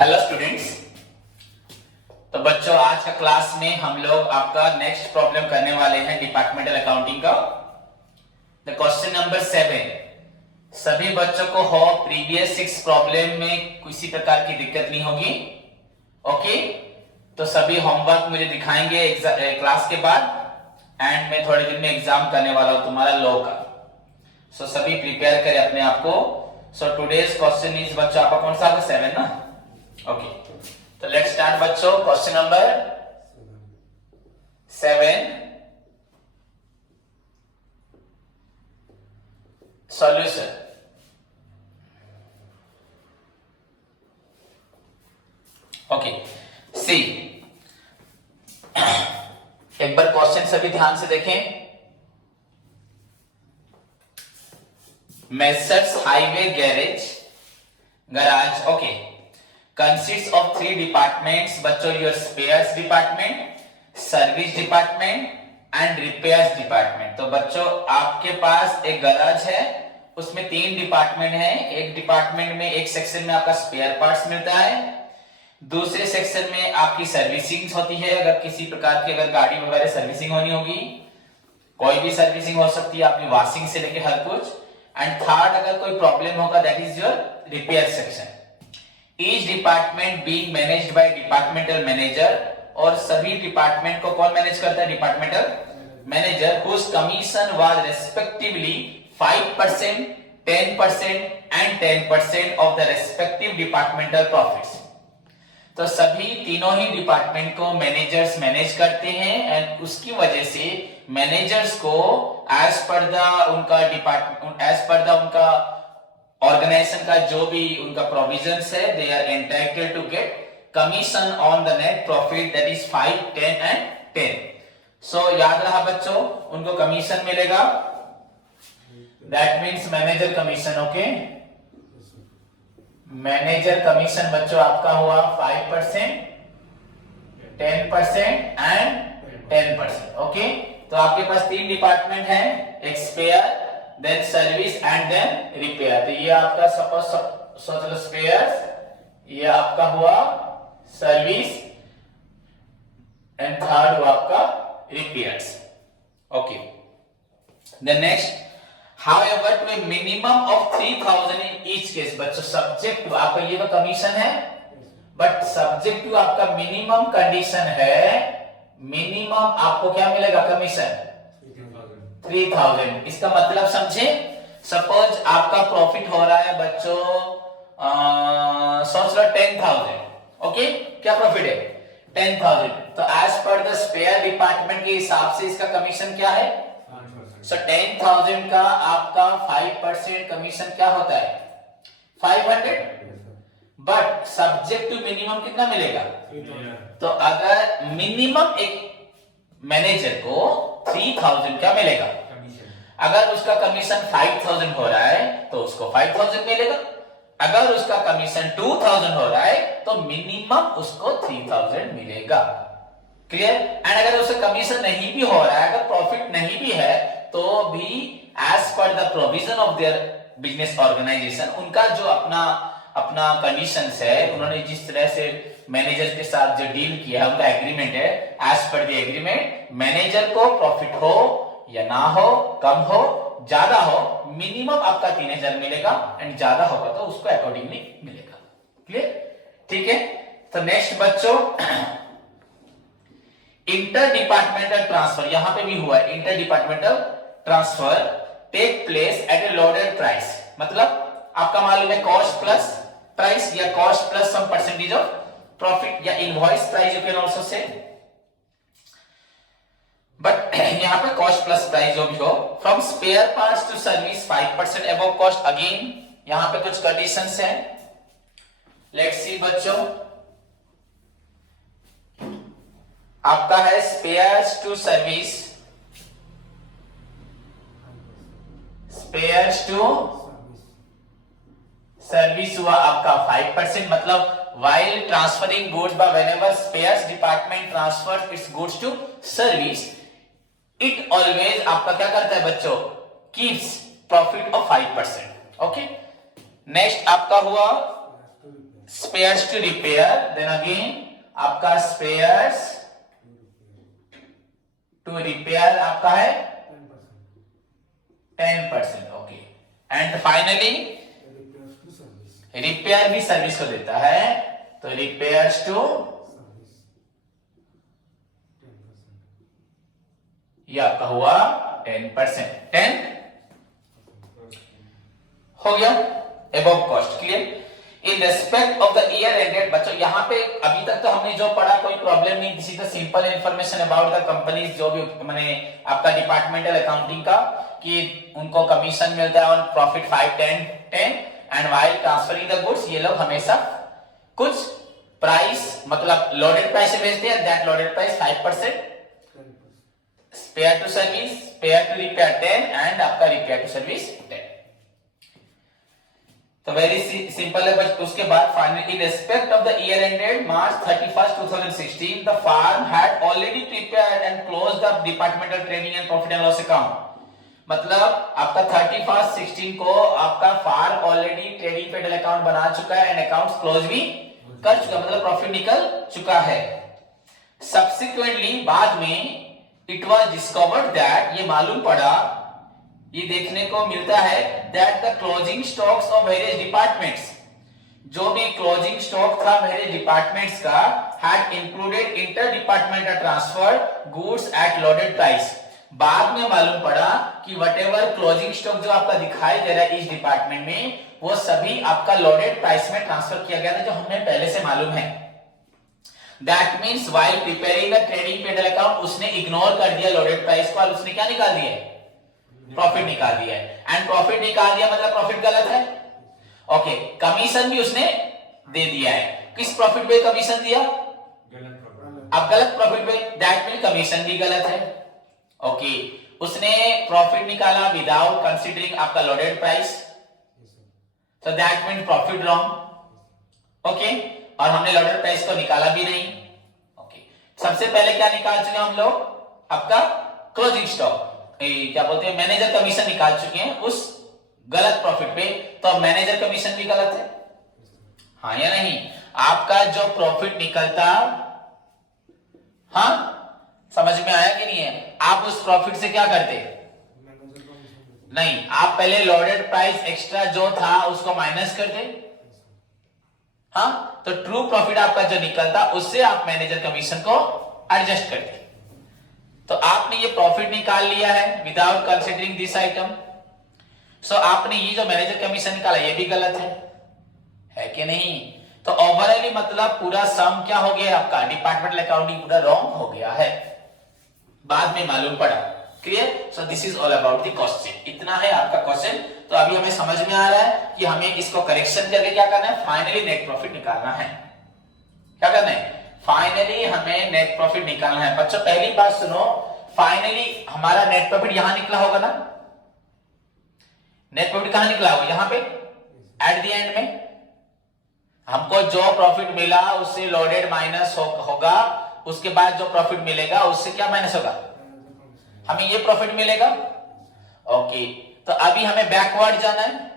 Hello students. तो बच्चों आज का क्लास में हम लोग आपका नेक्स्ट प्रॉब्लम करने वाले हैं डिपार्टमेंटल अकाउंटिंग का। The question number 7। सभी बच्चों को हो प्रीवियस 6 प्रॉब्लम में किसी प्रकार की दिक्कत नहीं होगी। ओके, तो सभी होमवर्क मुझे दिखाएंगे क्लास के बाद एंड मैं थोड़े दिन में एग्जाम करने वाला हूं तुम्हारा लॉ का। सो सभी प्रिपेयर करें अपने आप को। सो टुडेज क्वेश्चन इज बच्चों आपका कौन सा 7 ना। ओके, तो लेट्स स्टार्ट बच्चों। Question number 7 solution. ओके सी, एक बार क्वेश्चन सभी ध्यान से देखें। Messrs highway garage okay consists of 3 departments बच्चों, your spares department, service department and repairs department. तो बच्चों आपके पास एक गैराज है, उसमें 3 डिपार्टमेंट है। एक डिपार्टमेंट में एक सेक्शन में आपका स्पेयर पार्ट्स मिलता है, दूसरे सेक्शन में आपकी सर्विसिंग होती है। अगर किसी प्रकार की अगर गाड़ी वगैरह सर्विसिंग होनी होगी, कोई भी सर्विसिंग हो सकती है आपकी, वॉशिंग से लेके हर कुछ। एंड थर्ड अगर कोई प्रॉब्लम होगा that is your repair section. Each department being managed by departmental manager, और सभी डिपार्टमेंट को कौन मैनेज करता है? Departmental manager, whose commission was respectively 5%, 10% and 10% of the respective departmental profits। तो सभी तीनों ही डिपार्टमेंट को मैनेजर्स मैनेज करते हैं एंड उसकी वजह से मैनेजर्स को एज पर द उनका ऑर्गेनाइजेशन का जो भी उनका प्रोविजंस है, they are entitled to get commission on the net profit that is 5, 10 and 10। सो याद रहा बच्चों, उनको कमीशन मिलेगा, that means manager commission. Okay, manager commission बच्चों आपका हुआ 5%, 10% एंड 10%। ओके, तो आपके पास 3 डिपार्टमेंट है, एक spare, then service and then repair. तो ये आपका सपोज स्पेयर्स, ये आपका हुआ सर्विस एंड थर्ड हुआ आपका repairs. Okay, the next, however to a minimum of 3000 in each case। बच्चों सब्जेक्ट टू आपका ये तो कमीशन है, बट सब्जेक्ट टू आपका मिनिमम कंडीशन है, मिनिमम आपको क्या मिलेगा? कमीशन 3000। इसका मतलब समझे, सपोज आपका प्रॉफिट हो रहा है बच्चों सोच लो 10,000। ओके, क्या प्रॉफिट है? 10,000। तो एज पर द स्पेयर डिपार्टमेंट के हिसाब से इसका कमीशन क्या है? सो 10,000 का आपका 5% कमीशन क्या होता है? 500। बट सब्जेक्ट टू मिनिमम कितना मिलेगा? तो अगर मिनिमम एक मैनेजर को 3000 क्या मिलेगा? अगर उसका कमीशन 5000 हो रहा है तो उसको 5000 मिलेगा। अगर उसका कमीशन 2000 हो रहा है तो मिनिमम उसको 3000 मिलेगा। क्लियर? एंड अगर उसका कमीशन नहीं भी हो रहा है, अगर प्रॉफिट नहीं भी है, तो भी एज पर the provision of their business organisation, उनका जो अपना कंडीशंस है, उन्होंने जिस तरह से मैनेजर के साथ जो डील किया है, उनका एग्रीमेंट है, एज पर द एग्रीमेंट मैनेजर को प्रॉफिट हो या ना हो, कम हो ज्यादा हो, मिनिमम आपका 3000 मिलेगा एंड ज्यादा होगा तो उसको अकॉर्डिंगली मिलेगा। क्लियर? ठीक है। तो नेक्स्ट बच्चों, इंटर डिपार्टमेंटल ट्रांसफर, यहां पे भी हुआ है। Inter departmental transfer take place at a loaded price, मतलब आपका मालूम है कॉस्ट प्लस प्राइस या cost plus some percentage of profit या invoice price you can also say, but यहां पे कॉस्ट प्लस प्राइस जो भी हो। From spare parts to service 5% above cost. Again यहां पे कुछ कंडीशंस हैं, लेट्स सी बच्चों। आपका है spares to service, spares to service हुआ आपका 5%, मतलब while transferring goods by whenever spares department transfers its goods to service, it always आपका क्या करता है बच्चों? keeps profit of 5%। Okay, next आपका हुआ spares to repair, then again आपका स्पेयर्स टू रिपेयर आपका है 10%, ओके। एंड फाइनली रिपेयर भी सर्विस को देता है, तो रिपेयर्स टू, ये आपका हुआ 10%, 10 हो गया above cost, clear. In respect of the year ended, बच्चों यहां पे अभी तक तो हमने जो पढ़ा कोई प्रॉब्लम नहीं, this is the simple information about the companies, जो भी माने आपका डिपार्टमेंटल अकाउंटिंग का, कि उनको कमीशन मिलता है on profit 5, 10, 10 and while transferring the goods, ये लोग हमेशा कुछ प्राइस मतलब लोडेड प्राइस से बेचते हैं, that loaded price 5%, spare to service, spare to repair 10 and आपका रिपेयर टू सर्विस 10। तो वेरी सिंपल है। बट उसके बाद finally in respect of the year ended March 31, 2016 the firm had already prepared and closed the departmental trading and profit and loss account, मतलब आपका 31/16 को आपका firm already trading पेडल account बना चुका है एंड अकाउंट्स क्लोज भी कर चुका, मतलब प्रॉफिट निकल चुका है। सब्सिक्वेंटली बाद में इट वाज डिस्कवर्ड दैट, ये मालूम पड़ा, ये देखने को मिलता है that the closing stocks of various departments, जो भी क्लोजिंग स्टॉक था वेरियस डिपार्टमेंट्स का, had included inter departmental transfer goods at loaded price. बाद में मालूम पड़ा कि व्हाटएवर क्लोजिंग स्टॉक जो आपका दिखाई दे रहा है इस डिपार्टमेंट में, वो सभी आपका लोडेड प्राइस में ट्रांसफर किया गया था, जो हमें पहले से मालूम है। That means while preparing the trading पेडल अकाउंट, उसने इग्नोर कर दिया लोडेड प्राइस को और उसने क्या निकाल दिया है, प्रॉफिट निकाल दिया है। एंड प्रॉफिट निकाल दिया मतलब प्रॉफिट गलत है, ओके। कमीशन भी उसने दे दिया है, किस प्रॉफिट पे कमीशन दिया, अब गलत प्रॉफिट पे, दैट मीन कमीशन भी गलत है, ओके। उसने प्रॉफिट निकाला विदाउट कंसीडरिंग आपका loaded price, so that means profit wrong, okay. और हमने लोडेड प्राइस को निकाला भी नहीं, ओके। सबसे पहले क्या निकाल चुके हम लोग, आपका क्लोजिंग स्टॉक, क्या बोलते हैं, मैनेजर कमीशन निकाल चुके हैं उस गलत प्रॉफिट पे, तो मैनेजर कमीशन भी गलत है, हाँ या नहीं। आपका जो प्रॉफिट निकलता, हाँ समझ में आया कि नहीं है, आप उस प्रॉफिट से क्या करते, नहीं, आप पहले लोडेड प्राइस एक्स्ट्रा जो था उसको माइनस करते, हाँ, तो ट्रू प्रॉफिट आपका जो निकलता उससे आप मैनेजर कमीशन को एडजस्ट करते। तो आपने ये प्रॉफिट निकाल लिया है विदाउट कंसीडरिंग दिस आइटम, सो आपने ये जो मैनेजर कमीशन निकाला ये भी गलत है कि नहीं। तो ओवरऑल मतलब पूरा सम क्या हो गया आपका, डिपार्टमेंटल अकाउंटिंग पूरा रॉन्ग हो गया है, बाद में मालूम पड़ा, clear. So this is all about the question, इतना है आपका क्वेश्चन। तो अभी हमें समझ में आ रहा है कि हमें इसको करेक्शन करके क्या करना है, फाइनली नेट प्रॉफिट निकालना है, क्या करना है, फाइनली हमें नेट प्रॉफिट निकालना है। बच्चों पहली बात सुनो, फाइनली हमारा नेट प्रॉफिट यहां निकला होगा ना, नेट प्रॉफिट कहां निकला होगा, यहां पे एट द एंड में हमको जो प्रॉफिट मिला उससे लोडेड माइनस होगा, उसके बाद जो प्रॉफिट मिलेगा उससे क्या माइनस होगा, हमें ये प्रॉफिट मिलेगा, ओके। तो अभी हमें बैकवर्ड जाना है,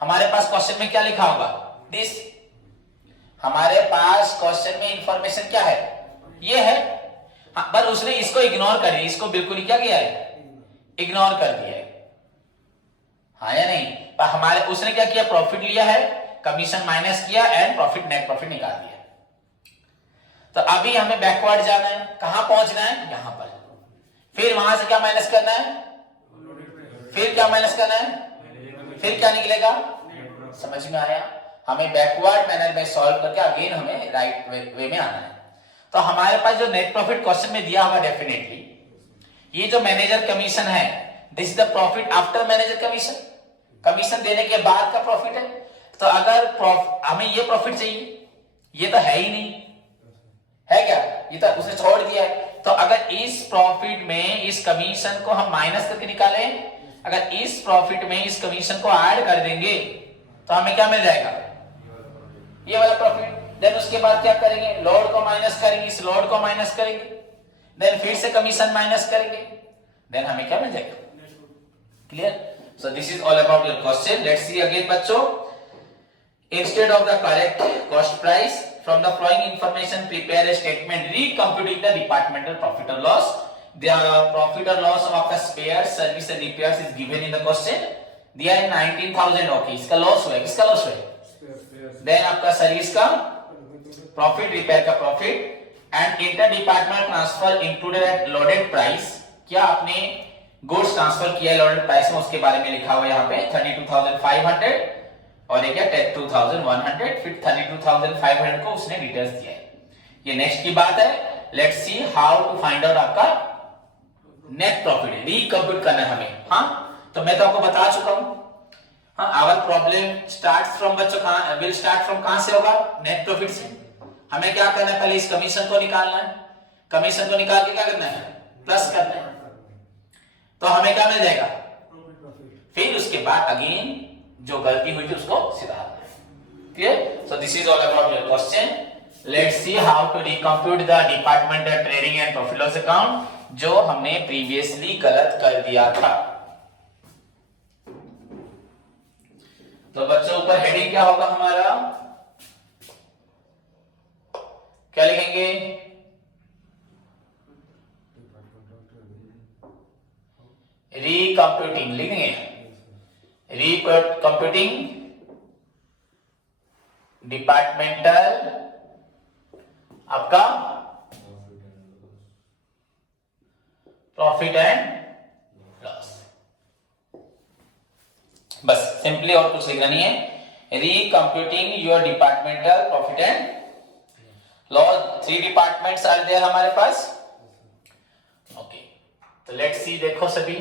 हमारे पास क्वेश्चन में क्या लिखा होगा, दिस, हमारे पास क्वेश्चन में इंफॉर्मेशन क्या है, ये है, हाँ, पर उसने इसको इग्नोर कर दिया, इसको बिल्कुल ही क्या किया है, इग्नोर कर दिया है, हाँ या नहीं। पर हमारे उसने क्या किया, प्रॉफिट लिया है, कमीशन माइनस किया एंड प्रॉफिट नेट प्रॉफिट निकाल दिया। तो अभी हमें बैकवर्ड जाना है, कहां पहुंचना है, यहां पर, फिर वहां से क्या माइनस करना है, फिर क्या माइनस करना है, फिर क्या निकलेगा, समझ में आया। हमें बैकवर्ड मैनर में सॉल्व करके अगेन हमें राइट वे में आना है। तो हमारे पास जो नेट प्रॉफिट क्वेश्चन में दिया होगा, डेफिनेटली ये जो मैनेजर कमीशन है, this is the profit after manager commission, commission देने के बाद का प्रॉफिट है। तो अगर हमें ये प्रॉफिट चाहिए, ये तो है ही नहीं, है क्या, ये तो उसने छोड़ दिया है। तो अगर इस प्रॉफिट में इस कमीशन को हम माइनस करके निकालें, अगर इस प्रॉफिट में इस कमीशन को ऐड कर देंगे तो हमें क्या मिल जाएगा, ये वाला प्रॉफिट। देन उसके बाद क्या करेंगे, लोड को माइनस करेंगे, इस लोड को माइनस करेंगे, देन फिर से कमीशन माइनस करेंगे, देन हमें क्या मिल जाएगा, clear. So this is all about your question. Let's see again बच्चों, Instead of the correct cost price, from the following information, prepare a statement recomputing the departmental profit or loss. The profit or loss of आपका spare, service and repairs is given in the question. दिया है 19,000. Okay, इसका loss हुआ है, किसका loss हुआ है? Then आपका सर्विस का प्रॉफिट, रिपेयर का profit and inter department transfer included at loaded price. क्या आपने गुड्स ट्रांसफर किया लोडेड प्राइस में, उसके बारे में लिखा हुआ है यहाँ पे 32,500 और एक है 2,100. फिर 32,500 को उसने डिटेल्स दिया है. ये नेक्स्ट की बात है. Let's see how to find out आपका नेट प्रॉफिट. रिकम्प्यूट करना है हमें. हाँ, तो मैं तो आपको बता चुका हूं. हाँ, आवर प्रॉब्लम स्टार्ट्स फ्रॉम बच्चों, कहां विल स्टार्ट फ्रॉम, कहां से होगा? नेट प्रॉफिट से. हमें क्या करना है? पहले इस कमीशन को निकालना है. कमीशन को निकाल के क्या करना है? प्लस करना है. तो हमें क्या मिल जाएगा? फिर उसके बाद अगेन जो गलती हुई थी उसको सुधारना है. Clear? So this is all about your question. Let's see how to recompute the departmental trading and profit loss account, जो हमने प्रीवियसली गलत कर दिया था. तो बच्चों ऊपर हेडिंग क्या होगा हमारा? क्या लिखेंगे? रिकम्प्यूटिंग लिखेंगे. रिकम्प्यूटिंग डिपार्टमेंटल आपका प्रॉफिट एंड लॉस. बस सिंपली, और कुछ लिखना नहीं है. Recomputing your departmental profit and loss. 3 departments are there हमारे पास. ओके, तो लेट्स सी. देखो सभी,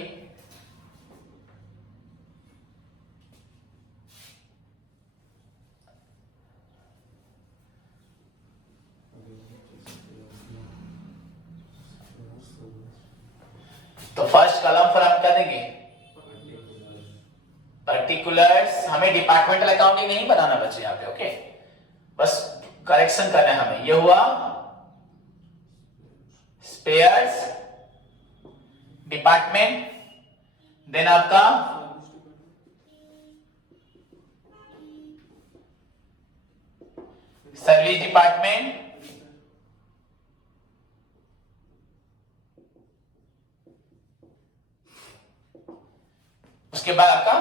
तो फर्स्ट कॉलम पर हम क्या देंगे? पर्टिकुलर्स. हमें डिपार्टमेंटल अकाउंटिंग नहीं बनाना बच्चे यहाँ पे. ओके, बस करेक्शन करना है हमें. ये हुआ स्पेयर्स डिपार्टमेंट. देन आपका सर्विस डिपार्टमेंट. उसके बाद आपका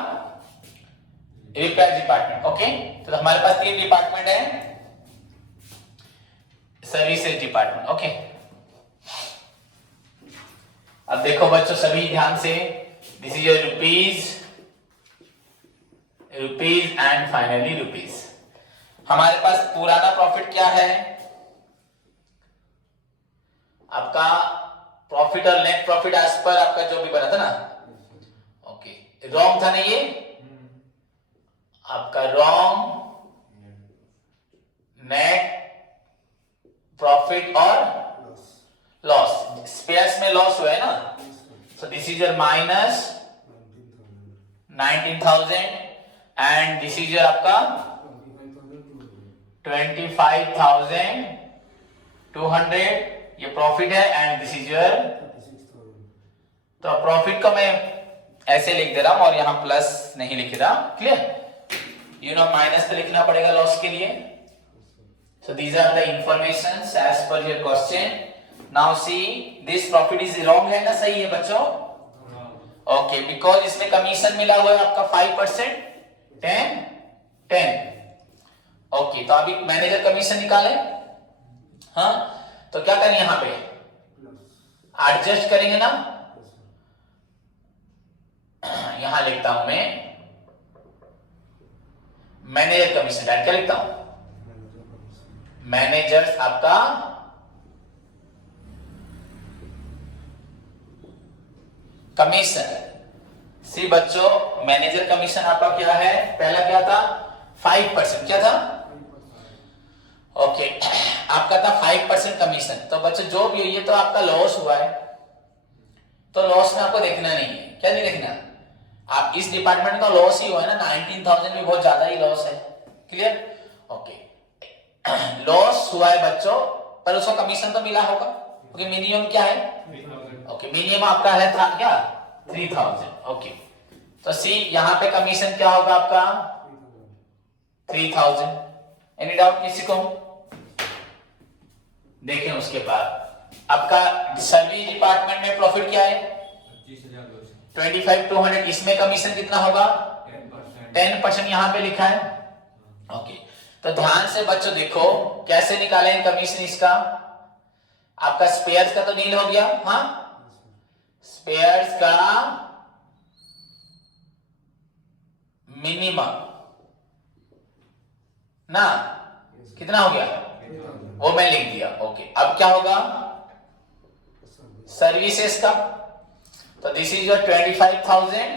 रिपेयर डिपार्टमेंट. ओके, तो हमारे पास 3 डिपार्टमेंट है. Services department. ओके, अब देखो बच्चों सभी ध्यान से. This is your rupees, rupees and finally rupees. हमारे पास पुराना प्रॉफिट क्या है? आपका प्रॉफिट और नेट प्रॉफिट एज पर आपका जो भी बना था ना. ओके, रॉन्ग था ना ये आपका? रॉन्ग नेट प्रॉफिट और लॉस. स्पेयर्स में लॉस हुआ है ना. सो this is your minus 19,000 and this is your आपका 25,200. ये प्रॉफिट है एंड दिस इज योर. तो प्रॉफिट को मैं ऐसे लिख दे रहा हूं और यहां प्लस नहीं लिख रहा. क्लियर? यू नो माइनस तो लिखना पड़ेगा लॉस के लिए. So these are the informations as per your question. Now see, this profit is wrong है ना? सही है बच्चों? ओके, बिकॉज इसमें कमीशन मिला हुआ है आपका 5%, 10. ओके, तो अभी मैनेजर कमीशन निकाले. हाँ, तो क्या करें? यहां पे एडजस्ट करेंगे ना. यहां लिखता हूं मैं मैनेजर कमीशन. क्या लिखता हूं? मैनेजर्स आपका कमीशन. सी बच्चों, मैनेजर कमीशन आपका क्या है? पहला क्या था? 5%. क्या था? ओके, आपका था 5% कमीशन. तो बच्चों जो भी ये तो आपका लॉस हुआ है, तो लॉस में आपको देखना नहीं है. क्या नहीं देखना? आप इस डिपार्टमेंट का लॉस ही हुआ है ना. 19,000 भी बहुत ज्यादा ही लॉस है. क्लियर? ओके, लॉस हुआ है बच्चों, पर उसको कमीशन तो मिला होगा. ओके, मिनिमम क्या है? ओके, मिनिमम आपका है था क्या? 3,000. ओके, तो सी यहां पे कमीशन क्या होगा आपका? 3000। एनी डाउट किसी को? देखें उसके बाद आपका सर्विस डिपार्टमेंट में प्रॉफिट क्या है? 25,200। इसमें कमीशन कितना होगा? 10% यहाँ पे लिखा है। ओके, तो ध्यान से बच्चों देखो कैसे निकालें कमीशन इसका। आपका स्पेयर्स का तो नील हो गया, हाँ, स्पेयर्स का मिनिमम ना कितना हो गया वो मैं लिख दिया। ओके, अब क्या होगा सर्विसेज का? तो दिस इज योर 25,000।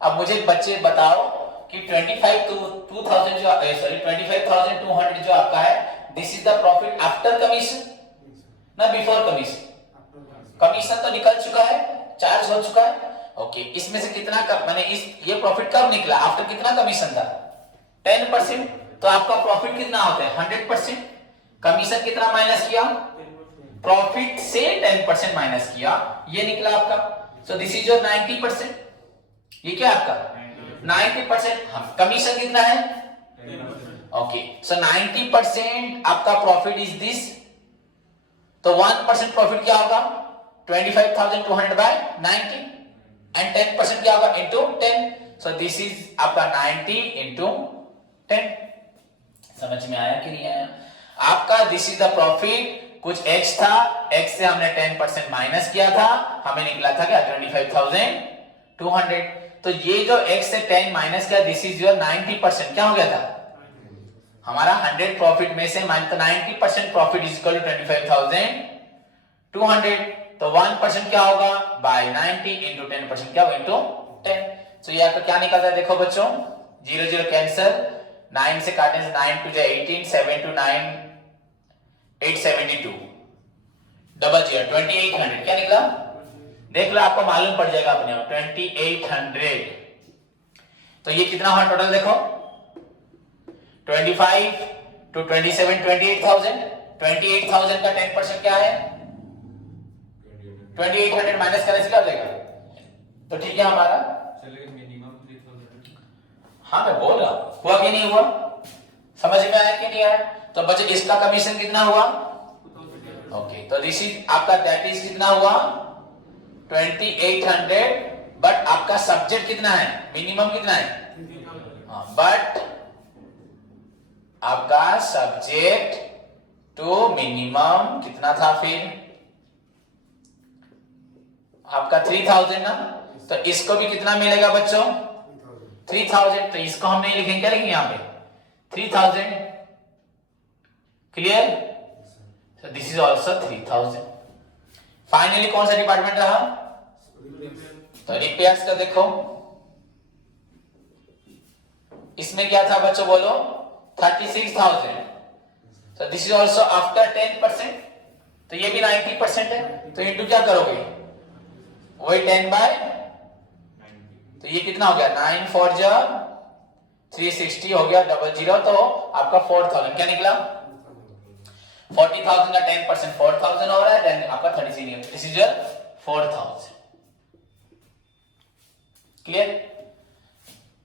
अब मुझे बच्चे बताओ कि 25,200 जो 25,200 जो आपका है, this is the profit after commission ना बिफोर कमीशन? कमीशन तो निकल चुका है, चार्ज हो चुका है। ओके, इसमें से कितना मैंने ये प्रॉफिट कब निकला? आफ्टर कितना कमीशन था? 10%। तो आपका प्रॉफिट कितना होता है? 100%। कमीशन कितना माइनस किया? प्रॉफिट से 10% माइनस किया, ये निकला आपका। सो दिस इज योर 90%। ये क्या आपका 90%? हाँ, कमीशन कितना है? ओके, सो 90% आपका प्रॉफिट इज दिस। तो 1% प्रॉफिट क्या होगा? 25,200 बाय 90 एंड 10% क्या होगा? इंटू 10। सो दिस इज आपका 90 इंटू 10। समझ में आया कि नहीं आया? आपका दिस इज द प्रॉफिट। कुछ x था, x से हमने 10% माइनस किया था, हमें निकला था क्या? 25,200। तो ये जो x से 10 माइनस किया, दिस इज योर 90%। क्या हो गया था हमारा? 100 प्रॉफिट में से minus 90% profit is equal to 25,200। तो 1% क्या होगा? बाय 90 इंटू 10% क्या होगा? इंटू 10। तो ये आपका क्या निकलता है? देखो बच्चों, 0 0 कैंसिल, 9 से काटने से 9 टू 18, 7 टू 9 872, डबल 0 2800। क्या निकला? देख लो, आपको मालूम पड़ जाएगा अपने आप। 2800। तो ये कितना हुआ टोटल? देखो 25 टू 27 28,000। 28,000 का 10% क्या है? 2800 माइनस करने से क्या हो जाएगा? तो ठीक है हमारा। हाँ, मैं बोल रहा हुआ कि नहीं हुआ? समझ में आया कि नहीं आया? तो बच्चे इसका कमीशन कितना हुआ? ओके, तो दिस इज आपका दैट इज कितना हुआ? 2800। बट आपका सब्जेक्ट कितना है? मिनिमम कितना है? हाँ, बट आपका सब्जेक्ट टू मिनिमम कितना था फिर? आपका 3,000 ना। तो इसको भी कितना मिलेगा बच्चों? 3,000। तो इसको हम नहीं लिखेंगे, क्या लिखेंगे यहाँ पे? 3,000। Clear? So this is also 3,000. Finally कौन सा डिपार्टमेंट रहा? तो रिपेयर्स का देखो, इसमें क्या था बच्चों बोलो? 36,000। So this is also after 10%। तो ये भी 90% है। तो इंटू क्या करोगे? वही 10 बाय, तो ये कितना हो गया? 9 4 जा 360 हो गया, डबल 0। तो आपका 4,000 क्या निकला? 40,000 का 10% 4,000 हो रहा है, देन आपका 36। This is your 4,000। क्लियर?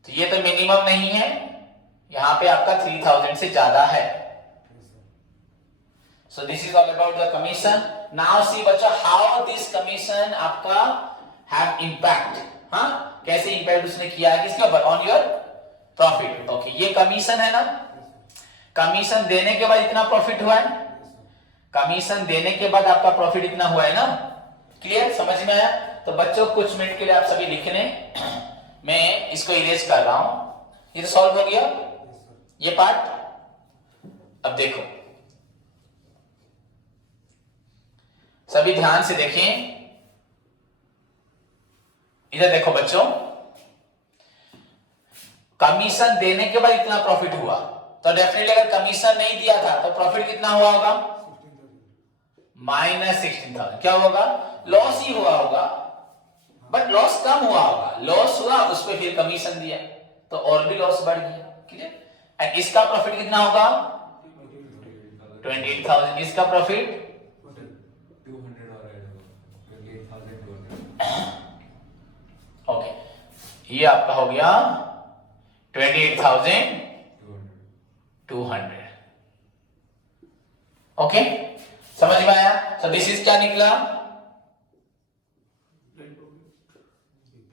तो ये तो मिनिमम नहीं है, यहां पे आपका 3,000 से ज्यादा है। सो this is all about the commission. Now see बच्चा हाउ दिस कमीशन आपका हैव इंपैक्ट। हाँ, कैसे इंपैक्ट उसने किया है किसके ऊपर? On your profit. ओके, ये कमीशन है ना। कमीशन देने के बाद इतना प्रॉफिट हुआ है। कमीशन देने के बाद आपका प्रॉफिट इतना हुआ है ना। क्लियर? समझ में आया? तो बच्चों कुछ मिनट के लिए आप सभी लिख लें, मैं इसको इरेज कर रहा हूं। ये तो सॉल्व हो गया ये पार्ट। अब देखो सभी ध्यान से देखें, इधर देखो बच्चों, कमीशन देने के बाद इतना प्रॉफिट हुआ, तो डेफिनेटली अगर कमीशन नहीं दिया था तो प्रॉफिट कितना हुआ होगा? -16,000। क्या होगा? लॉस ही हुआ होगा, बट लॉस कम हुआ होगा। लॉस हुआ, उस पर फिर कमीशन दिया तो और भी लॉस बढ़ गया। क्लियर? एंड इसका प्रॉफिट कितना होगा? 28,000। इसका प्रॉफिट ओके, ये आपका हो गया 28,000 200। ओके, समझ में आया? तो दिस इज क्या निकला?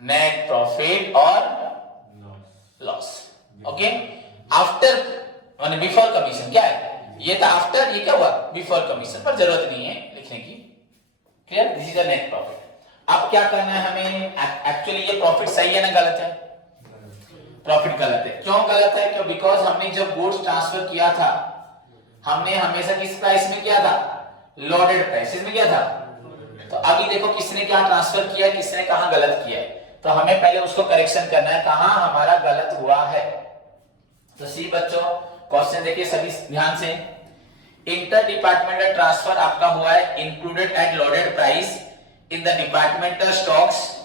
नेट प्रॉफिट और लॉस। ओके, आफ्टर माने बिफोर कमीशन क्या है? ये था आफ्टर, ये क्या हुआ? बिफोर कमीशन, पर जरूरत नहीं है लिखने की। Clear? This is a net profit. अब क्या करना है हमें? एक्चुअली ये प्रॉफिट सही है ना गलत है? प्रॉफिट गलत है। क्यों गलत है? क्यों? बिकॉज हमने जब गुड्स ट्रांसफर किया था, हमने हमेशा किस प्राइस में किया था? लोडेड प्राइस में किया था। तो अभी देखो किसने क्या ट्रांसफर किया, किसने कहां गलत किया है, तो हमें पहले उसको करेक्शन करना है, कहां हमारा गलत हुआ है। तो सी बच्चों, क्वेश्चन देखिए सभी ध्यान से। इंटर डिपार्टमेंटल ट्रांसफर आपका हुआ है included at loaded price in the departmental stocks,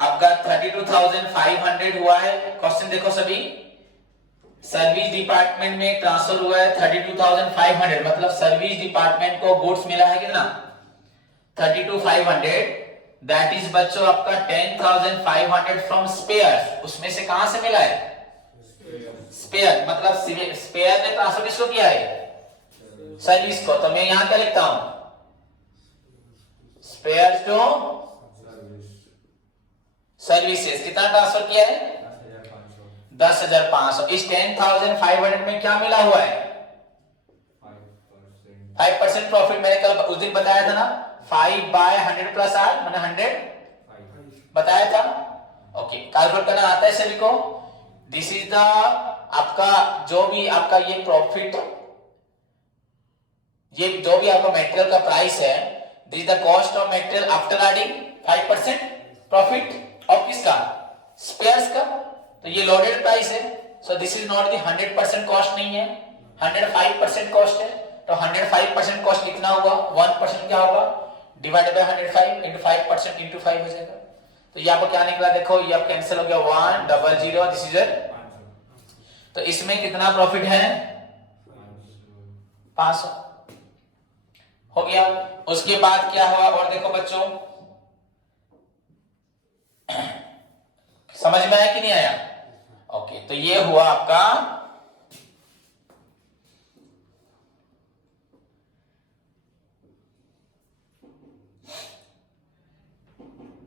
आपका 32,500 हुआ है। क्वेश्चन देखो सभी, सर्विस डिपार्टमेंट में ट्रांसफर हुआ है 32,500, मतलब सर्विस डिपार्टमेंट को गुड्स मिला है कितना? 32,500। दैट इज बच्चों आपका 10,500 फ्रॉम स्पेयर्स। उसमें से कहां से मिला है? स्पेयर, मतलब स्पेयर ने ट्रांसफर किसको किया है? सर्विस को। तो मैं यहां क्या लिखता हूं? Spare to services. कितना ट्रांसफर किया है? 10,500। इस 10,500 में क्या मिला हुआ है? 5% प्रॉफिट। मैंने कल उस दिन बताया था ना, 5/100 प्लस आर मैंने 100 बताया था। ओके, कैलकुलेट करना आता है सभी को। दिस इज द आपका जो भी आपका ये प्रॉफिट, ये जो भी आपका मटेरियल का प्राइस है, this is the cost of material after adding 5% profit of किसका? स्पेयर्स का। तो ये लोडेड प्राइस है, सो this is not the 100% cost नहीं है, 105% कॉस्ट है। तो 105% कॉस्ट लिखना होगा, 1% क्या होगा? डिवाइडेड बाय 105 इंटू 5% इंटू 5 हो जाएगा। तो ये आपको क्या निकला? देखो ये आप कैंसिल हो गया, 100, दिस इज इट। तो इसमें कितना प्रॉफिट है? 500 हो गया। उसके बाद क्या हुआ और देखो बच्चों, समझ में आया कि नहीं आया? ओके, तो ये हुआ आपका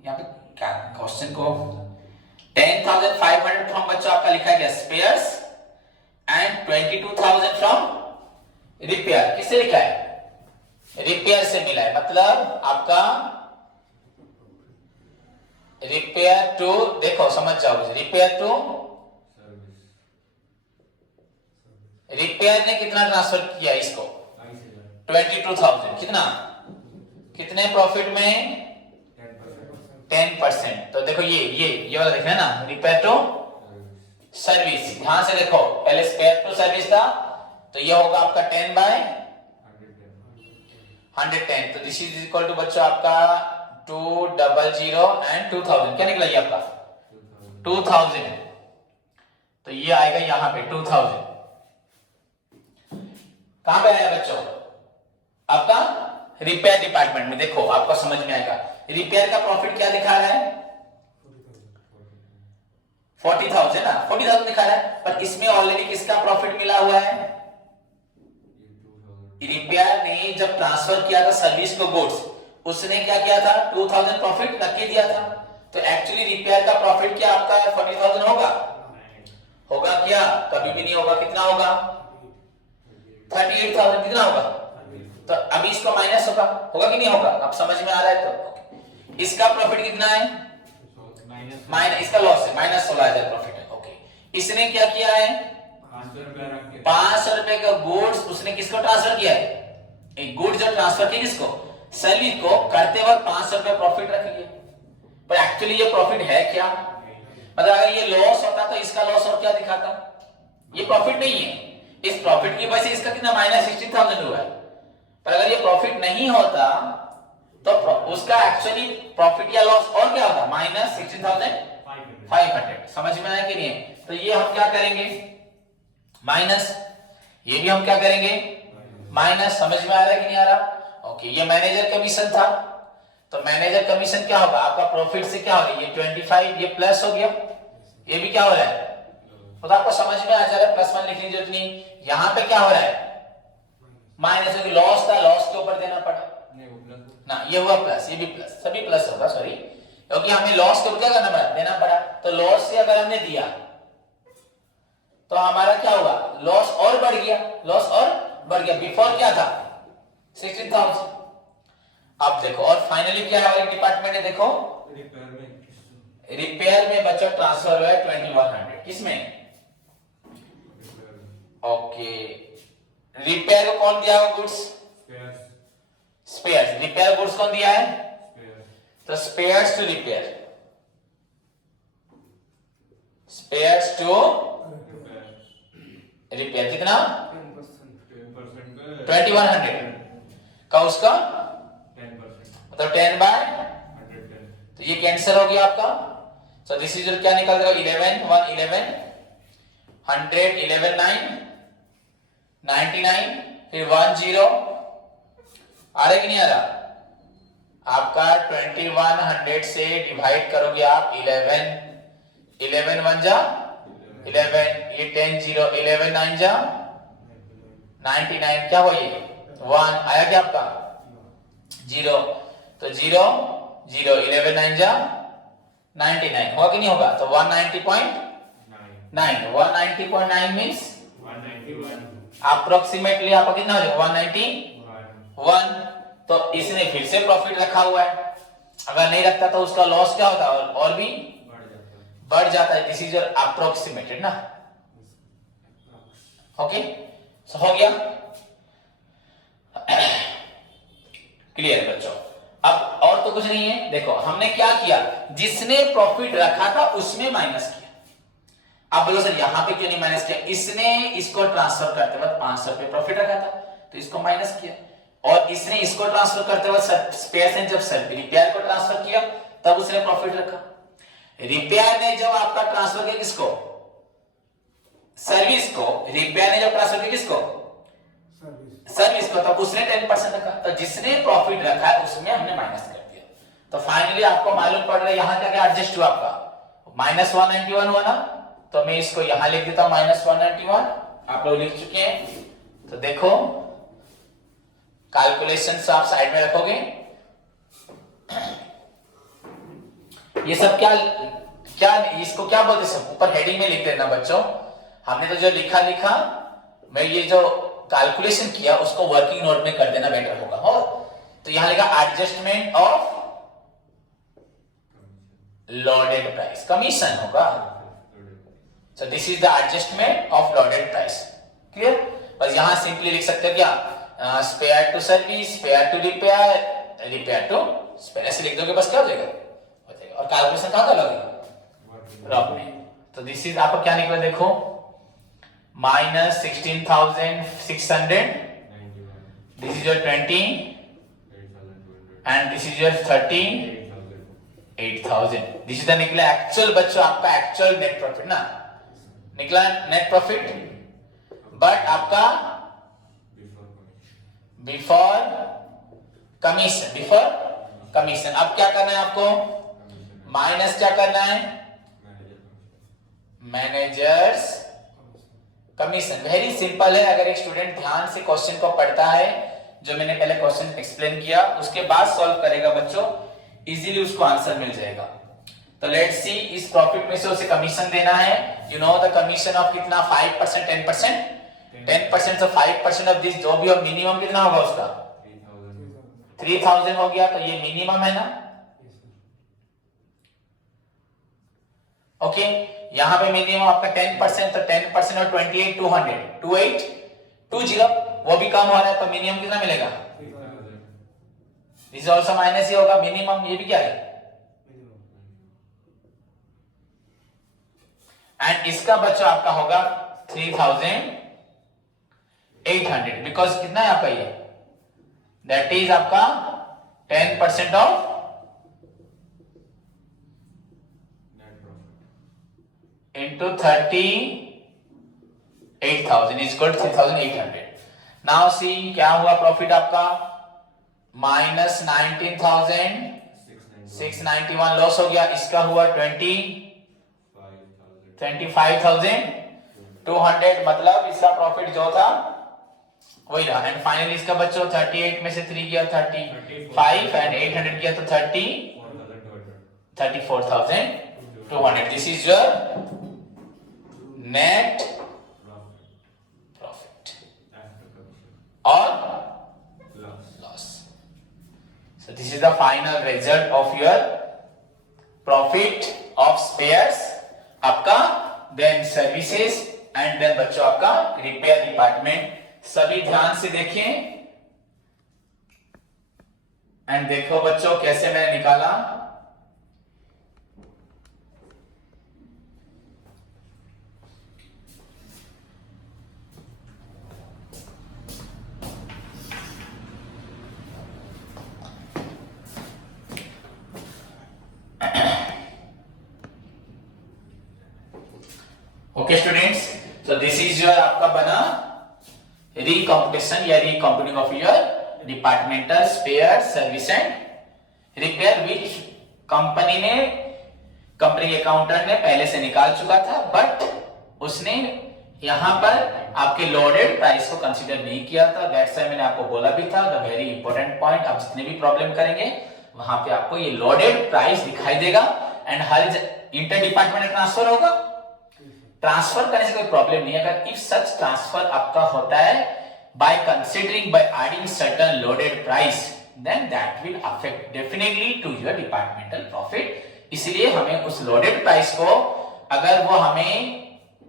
यहां पे क्या क्वेश्चन को 10,500 फ्रॉम बच्चों आपका लिखा गया स्पेयर्स एंड 22,000 फ्रॉम रिपेयर। किससे लिखा है? रिपेयर से मिला है, मतलब आपका रिपेयर टू, देखो समझ जाओगे, रिपेयर टू रिपेयर ने कितना ट्रांसफर किया इसको? 22,000। कितना? कितने प्रॉफिट में? 10%। तो देखो ये वाला देखना है ना, रिपेयर टू सर्विस। ध्यान से देखो, पहले स्पेयर टू सर्विस था, तो ये होगा आपका 10/110। तो दिस इज इक्वल टू बच्चों आपका 200 एंड 2000। क्या निकला ये आपका? 2000। तो ये आएगा यहां पे 2000। कहां पे आया बच्चों? आपका रिपेयर डिपार्टमेंट में। देखो आपको समझ में आएगा, रिपेयर का प्रॉफिट क्या दिखा रहा है? 40,000 ना, 40,000 दिखा रहा है, पर इसमें ऑलरेडी किसका प्रॉफिट मिला हुआ है? रिपेयर ने जब ट्रांसफर किया था सर्विस को गुड्स, उसने क्या किया था? 2,000 प्रॉफिट रख के दिया था। तो एक्चुअली रिपेयर का प्रॉफिट क्या आपका 40,000 होगा? होगा क्या? कभी भी नहीं होगा। कितना होगा? 38,000। कितना होगा? तो अभी इसको माइनस होगा कि नहीं होगा? अब समझ में आ रहा है? तो इसका प्रॉफिट कितना है? माइनस, इसका लॉस है, -16,000 प्रॉफिट है। ओके, इसने क्या किया है? 500 रुपए का गुड्स उसने किसको ट्रांसफर किया है? एक गुड जो ट्रांसफर किया किसको? सर्विस को। करते वक्त 500 रुपए प्रॉफिट रख लिए, पर एक्चुअली ये प्रॉफिट है क्या? मतलब अगर ये लॉस होता तो इसका लॉस और क्या दिखाता? ये प्रॉफिट नहीं है। इस प्रॉफिट की वजह से इसका कितना -16,000 हुआ है। पर अगर ये प्रॉफिट नहीं होता तो उसका एक्चुअली प्रॉफिट या लॉस और क्या होता? -16,500। समझ में आया कि नहीं? तो ये हम क्या करेंगे? माइनस। ये भी हम क्या करेंगे? माइनस। समझ में आ रहा है कि नहीं आ रहा? ओके, ये मैनेजर कमीशन था, तो मैनेजर कमीशन क्या होगा? आपका प्रॉफिट से क्या हो गया? ये 25, ये प्लस हो गया, ये भी क्या हो रहा है? तो आपको समझ में आ जा रहा है, प्लस वन लिखने की जरूरत नहीं। यहाँ पे क्या हो रहा है, माइनस, क्योंकि लॉस था, लॉस के ऊपर देना पड़ा ना, ये हुआ प्लस, ये भी प्लस, सभी प्लस होगा, सॉरी, क्योंकि हमें लॉस के ऊपर क्या करना पड़ा, देना पड़ा। तो लॉस से अगर हमने दिया तो हमारा क्या हुआ, लॉस और बढ़ गया, लॉस और बढ़ गया। बिफोर क्या था 16,000। अब देखो, और फाइनली क्या है डिपार्टमेंट है, देखो रिपेयर में बच्चा ट्रांसफर हुआ है 2100, किसमें, ओके, रिपेयर को कौन दिया है, गुड्स, स्पेयर्स, रिपेयर गुड्स कौन दिया है, तो spares to repair, spares to repair कितना 2100 का, उसका मतलब 10/100, तो ये कैंसिल हो गया आपका। सो दिस इज क्या निकल रहा है, 11 1 11 100 11 9 99, फिर 1 0, आ रहा कि नहीं आ रहा, आपका 2100 से डिवाइड करोगे आप 11 11 1 जा 11, ये 10 0 11 9 जा 99, क्या हुआ ये 1 आया क्या आपका 0, तो 0 0 11 9 जा 99, होगा कि नहीं होगा, तो 190.9, 190.9 मींस 191, अप्रोक्सीमेटली आपका कितना हो जाएगा 191। तो इसने फिर से प्रॉफिट रखा हुआ है, अगर नहीं रखता तो उसका लॉस क्या होता है, और भी बढ़ जाता है। दिस इज योर अप्रोक्सीमेटेड ना, ओके, हो गया क्लियर बच्चों। अब और तो कुछ नहीं है, देखो हमने क्या किया, जिसने प्रॉफिट रखा था उसमें माइनस किया। अब बोलो सर यहां पे क्यों नहीं माइनस किया, इसने इसको ट्रांसफर करते वक्त 500 रुपए प्रॉफिट रखा था तो इसको माइनस किया, और इसने इसको ट्रांसफर करते वक्त स्पेयर ने जब रिपेयर को ट्रांसफर किया तब उसने प्रॉफिट रखा। रिपेयर ने जब आपका ट्रांसफर किया किसको, सर्विस को, रिपेयर ने जब ट्रांसफर किया किसको, सर्विस को, तब उसने 10% रखा, तो जिसने प्रॉफिट रखा है उसमें हमने माइनस कर दिया। तो फाइनली आपको मालूम पड़ रहा है यहां क्या क्या एडजस्ट हुआ आपका, -191 हुआ ना, तो मैं इसको यहां लिख देता हूं -191, आप लोग लिख चुके हैं। तो देखो कैलकुलेशंस आप साइड में रखोगे, ये सब क्या क्या इसको क्या बोलते हैं, सब ऊपर हेडिंग में लिख देना बच्चों। हमने तो जो लिखा मैं ये जो कैलकुलेशन किया उसको वर्किंग नोट में कर देना बेटर होगा। हो तो यहां लिखा adjustment of loaded price, commission होगा। So this is the adjustment of loaded price, clear. बस यहां सिंपली लिख सकते हो क्या, spare to service, spare to repair, repair to spare, ऐसे लिख दोगे बस क्या हो जाएगा, और कैलकुलेशन कहां का लगेगा, रॉक में। तो दिस इज आपका क्या निकला देखो, -16,600, this is your 20 and this is your 38,000। this is the निकला एक्चुअल बच्चों आपका एक्चुअल नेट प्रॉफिट ना, निकला नेट प्रॉफिट, बट आपका बिफोर कमीशन, बिफोर कमीशन। अब क्या करना है आपको, माइनस क्या करना है, मैनेजर्स कमीशन। वेरी सिंपल है, अगर एक स्टूडेंट ध्यान से क्वेश्चन को पढ़ता है, जो मैंने पहले क्वेश्चन एक्सप्लेन किया उसके बाद सॉल्व करेगा बच्चों, इजीली उसको आंसर मिल जाएगा। तो लेट्स सी, इस प्रॉफिट में से उसे कमीशन देना है, you know the commission of कितना, 5% 10%, 10% से 5% ऑफ दिस जो भी हो, मिनिमम कितना होगा उसका 3,000 हो गया, तो ये मिनिमम है ना, ओके। यहां पे मिनिमम आपका 10%, तो 10% और 28,200 वो भी कम हो रहा है, तो मिनिमम कितना मिलेगा, दिस ऑल्सो माइनस ही होगा मिनिमम, ये भी क्या है, एंड इसका बच्चा आपका होगा 3,800, बिकॉज कितना है आपका ये, दैट इज आपका 10% of into 38,000 is equal to 3,800। now see क्या हुआ प्रॉफिट आपका, -19,691 लॉस हो गया, इसका हुआ 25,000 200 मतलब इसका प्रॉफिट जो था वही रहा। एंड फाइनली इसका बच्चों 38 में से 3 गया 35 एंड 800 किया तो 34,200। This is your net profit और लॉस। So this is the final result of your profit of spares आपका, देन सर्विसेज एंड देन बच्चों आपका रिपेयर डिपार्टमेंट। सभी ध्यान से देखें एंड देखो बच्चों कैसे मैंने निकाला। Okay students, so this is your आपका बना रिकम्पिटिशन या recomputing of your departmental spare service and repair which company के अकाउंटेंट ने पहले से निकाल चुका था, बट उसने यहां पर आपके लोडेड प्राइस को कंसीडर नहीं किया था। दैट्स व्हाई मैंने आपको बोला भी था द वेरी इंपॉर्टेंट पॉइंट, आप जितने भी प्रॉब्लम करेंगे वहां पे आपको ये लोडेड प्राइस दिखाई देगा and her inter department transfer होगा। ट्रांसफर करने से कोई प्रॉब्लम नहीं है। अगर इफ सच ट्रांसफर आपका होता है by considering by adding certain loaded price, then that will affect definitely to your departmental profit. इसलिए हमें उस लोडेड प्राइस को अगर वो हमें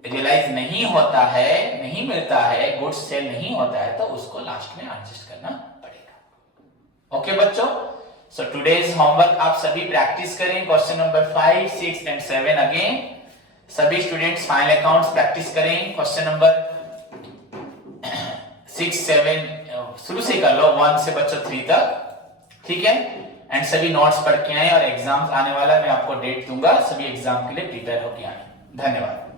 रियलाइज नहीं होता है, नहीं मिलता है, गुड्स सेल नहीं होता है, तो उसको लास्ट में एडजस्ट करना पड़ेगा। ओके बच्चों, सो टुडेज होमवर्क आप सभी प्रैक्टिस करें। क्वेश्चन नंबर 5, 6 एंड 7 अगेन सभी स्टूडेंट्स फाइनल अकाउंट्स प्रैक्टिस करें। क्वेश्चन नंबर 6, 7 शुरू से कर लो 1 से बच्चों 3 तक, ठीक है। एंड सभी नोट्स पढ़ के आए और एग्जाम्स आने वाला मैं आपको डेट दूंगा, सभी एग्जाम के लिए प्रिपेयर होके आए। धन्यवाद।